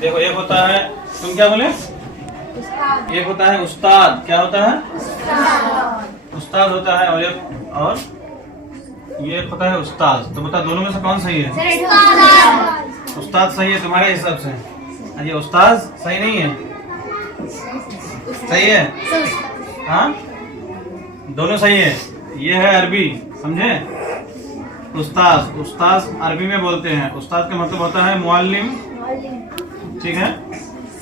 देखो एक होता है, तुम क्या बोले? एक होता है उस्ताद, क्या होता है? उस्ताद होता है, और ये एक होता है उस्ताद। तो बता दोनों में से कौन सही है? उस्ताद सही है तुम्हारे हिसाब से? ये उस्ताद सही नहीं है? सही है? हाँ दोनों सही है। ये है अरबी, समझे? उस्ताद, उस्ताद अरबी में बोलते हैं। उस्ताद का मतलब होता है मुअल्लिम, ठीक है,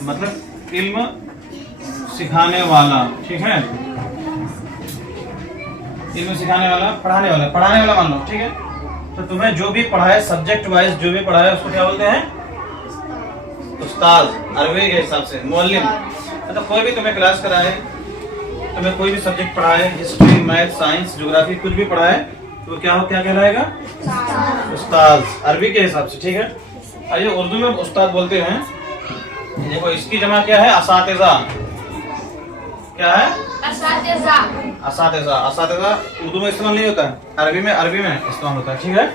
मतलब इल्म सिखाने वाला, ठीक है, इल्म सिखाने वाला, पढ़ाने वाला मान लो, ठीक है। तो तुम्हें जो भी पढ़ाए, सब्जेक्ट वाइज जो भी पढ़ाए, उसको क्या बोलते हैं? उस्ताद, अरबी के हिसाब से मुअल्लिम। मतलब कोई भी तुम्हें क्लास कराए, तुम्हें कोई भी सब्जेक्ट पढ़ाए, हिस्ट्री, मैथ, साइंस, ज्योग्राफी, कुछ भी पढ़ाए, तो क्या कहलाएगा? उस्ताद, अरबी के हिसाब से, ठीक है। और ये उर्दू में उस्ताद बोलते हैं। देखो इसकी जमा क्या है? असातिज़ा। क्या है? असातिज़ा। असातिज़ा उर्दू में इस्तेमाल नहीं होता है, अरबी में इस्तेमाल होता है, ठीक है।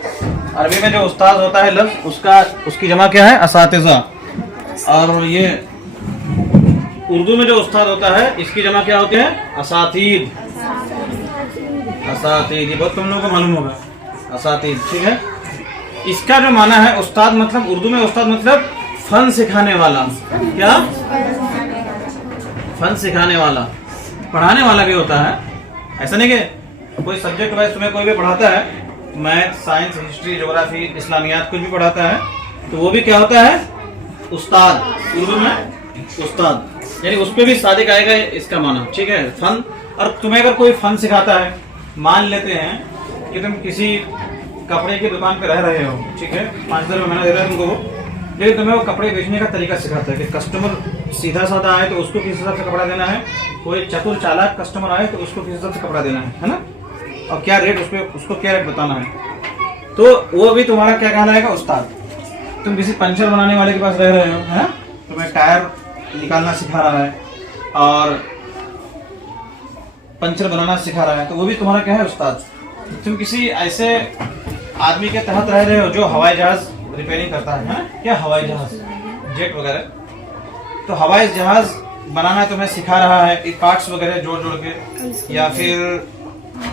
अरबी में जो उस्ताद होता है लफ्ज़, उसकी जमा क्या है? असातिज़ा। और ये उर्दू में जो उस्ताद होता है, इसकी जमा क्या होती है? असातीद। असातीद, ये बहुत तुम लोगों को मालूम होगा, असातीद, ठीक है। इसका जो माना है उस्ताद, मतलब उर्दू में उस्ताद मतलब फन सिखाने वाला। क्या? फन सिखाने वाला, पढ़ाने वाला भी होता है। ऐसा नहीं कि कोई सब्जेक्ट वाइज तुम्हें कोई भी पढ़ाता है, मैथ, साइंस, हिस्ट्री, ज्योग्राफी, इस्लामियात, कुछ भी पढ़ाता है, तो वो भी क्या होता है? उस्ताद, उर्दू में उस्ताद, यानी उस पर भी सादिक आएगा इसका माना, ठीक है, फन। और तुम्हें अगर कोई फन सिखाता है, मान लेते हैं कि तुम किसी कपड़े की दुकान पे रह रहे हो, ठीक है, 5,000 रुपये महीना दे रहा है तुमको वो, लेकिन तुम्हें वो कपड़े बेचने का तरीका सिखाता है कि कस्टमर सीधा साधा आए तो उसको किस हिसाब से कपड़ा देना है, कोई चतुर चालाक कस्टमर आए तो उसको किस हिसाब से कपड़ा देना है ना, और क्या रेट उसको क्या रेट बताना है। तो वो भी तुम्हारा क्या कहलाएगा? उस्ताद। तुम किसी पंचर बनाने वाले के पास रह रहे हो, है, तुम्हें टायर निकालना सिखा रहा है और पंचर बनाना सिखा रहा है, तो वो भी तुम्हारा क्या है? उस्ताद। तुम किसी ऐसे आदमी के तहत रह रहे हो जो हवाई जहाज रिपेयरिंग करता है, क्या हवाई जहाज, जेट वगैरह, तो हवाई जहाज बनाना तुम्हें सिखा रहा है, पार्ट्स वगैरह जोड़ के, या फिर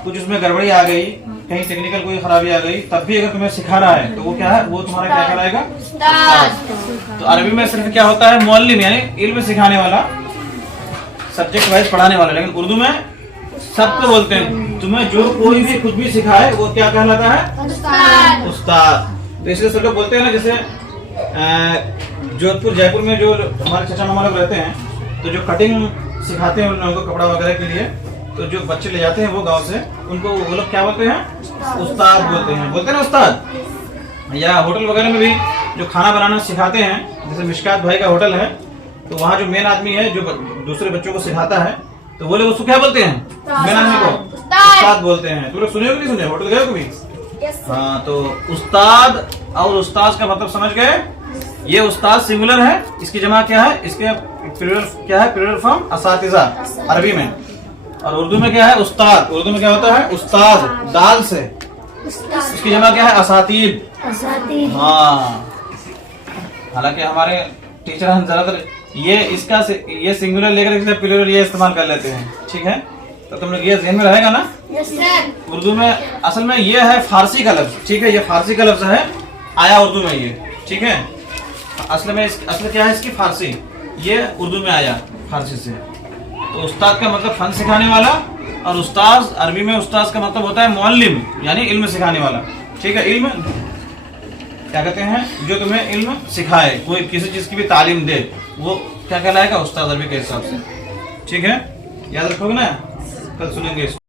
कुछ उसमें गड़बड़ी आ गई, कहीं टेक्निकल कोई खराबी आ गई, तब भी अगर तुम्हें सिखा रहा है तो वो क्या है? वो तुम्हारा क्या कहलाएगा? उस्ताद। तो अरबी में सिर्फ क्या होता है? मुअल्लिम, यानी इल्म सिखाने वाला, सब्जेक्ट वाइज पढ़ाने वाला। लेकिन उर्दू में सबको बोलते हैं, तुम्हें जो कोई भी कुछ भी सिखाए वो क्या कहलाता है? उस्ताद। तो इसलिए सब लोग बोलते हैं ना, जैसे जोधपुर, जयपुर में जो हमारे चाचा मामा लोग रहते हैं, तो जो कटिंग सिखाते हैं उन लोगों को कपड़ा वगैरह के लिए, तो जो बच्चे ले जाते हैं वो गांव से, उनको वो लोग क्या बोलते हैं? उस्ताद बोलते हैं ना, उस्ताद। या होटल वगैरह में भी जो खाना बनाना सिखाते हैं, जैसे मिशकात भाई का होटल है, तो वहाँ जो मेन आदमी है जो दूसरे बच्चों को सिखाता है, तो वो लोग उसको क्या बोलते हैं? मेन आदमी को उस्ताद बोलते हैं। तुम लोग सुने हो कि नहीं सुने? होटल गए कभी? हाँ, तो उस्ताद और उस्ताद का मतलब समझ गए। ये उस्ताद सिंगुलर है, इसकी जमा क्या है? इसके प्लूरल क्या है? प्लूरल फॉर्म असातिज़ा अरबी में। और उर्दू में क्या है? उस्ताद। उर्दू में क्या होता है? उस्ताद, दाल से। इसकी जमा क्या है? असातीद। हाँ, हालांकि हमारे टीचर हम ज्यादातर ये सिंगुलर लेकर प्लूरल ये इस्तेमाल कर लेते हैं, ठीक है। तो तुम लोग ये ज़हन में रहेगा ना? Yes sir. उर्दू में असल में ये है फारसी का लफ्ज, ठीक है, ये फारसी का लफ्ज है, आया उर्दू में ये, ठीक है। असल क्या है इसकी? फारसी, ये उर्दू में आया फारसी से। तो उस्ताद का मतलब फन सिखाने वाला, और उस्ताद अरबी में उस्ताद का मतलब होता है मुअल्लिम, यानी इल्म सिखाने वाला, ठीक है। इल्म क्या कहते हैं? जो तुम्हें इल्म सिखाए, कोई किसी चीज की भी तालीम दे, वो क्या कहलाएगा? उस्ताद अरबी के हिसाब से, ठीक है। याद रखोगे ना, कल सुनेंगे इसको।